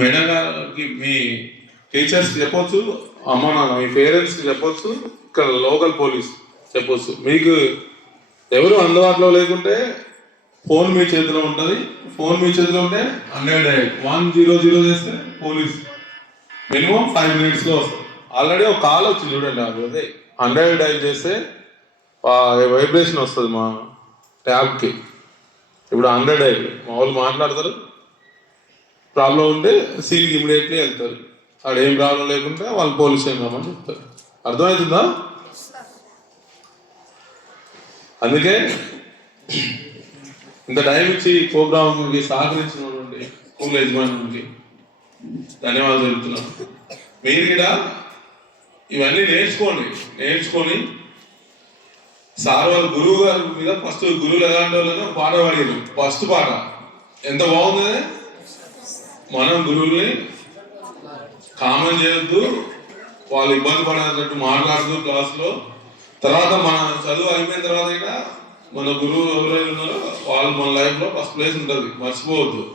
Madam గారికి మీ teachers చెప్పొచ్చు అమ్మ నాన్న మీ పేరెంట్స్ చెప్పొచ్చు ఇక్కడ లోకల్ పోలీస్ చెప్పొచ్చు. మీకు ఎవరు అందుబాటులో లేకుంటే ఫోన్ మీ చేతిలో ఉంటుంది. ఫోన్ మీ చేతిలో ఉంటే హండ్రెడ్ వన్ జీరో జీరో చేస్తే పోలీస్ మినిమం ఫైవ్ మినిట్స్లో వస్తుంది. ఆల్రెడీ ఒక కాల్ వచ్చింది చూడండి అది అదే హండ్రెడ్ డైల్ చేస్తే వైబ్రేషన్ వస్తుంది మా ట్యాబ్కి ఇప్పుడు హండ్రెడ్ డైల్ మా వాళ్ళు మాట్లాడతారు. ప్రాబ్లం ఉంటే సీల్కి ఇమీడియట్లీ వెళ్తారు. అక్కడ ఏం ప్రాబ్లం లేకుంటే వాళ్ళు పోలీస్ స్టేషన్ రమ్మని చెప్తారు. అర్థమవుతుందా? అందుకే ఇంత టైం ఇచ్చి ప్రోగ్రామ్కి సహకరించినటువంటి స్కూల్ యజమానికి ధన్యవాదాలు చెప్తున్నాను మీరు కూడా ఇవన్నీ నేర్చుకోండి నేర్చుకొని సార్ వాళ్ళు గురువు గారి మీద ఫస్ట్ గురువులు ఎలాంటి వాళ్ళని పాట పాడారు ఫస్ట్ పాట. ఎంత బాగుంది? మనం గురువుల్ని కామన్ చేయొద్దు వాళ్ళు ఇబ్బంది పడేటట్టు మాట్లాడుతూ క్లాస్లో. తర్వాత మన చదువు అయిపోయిన తర్వాత అయినా మన గురువు ఎవరైనా ఉన్నారో వాళ్ళు మన లైఫ్లో ఫస్ట్ ప్లేస్ ఉంటుంది. మర్చిపోవద్దు.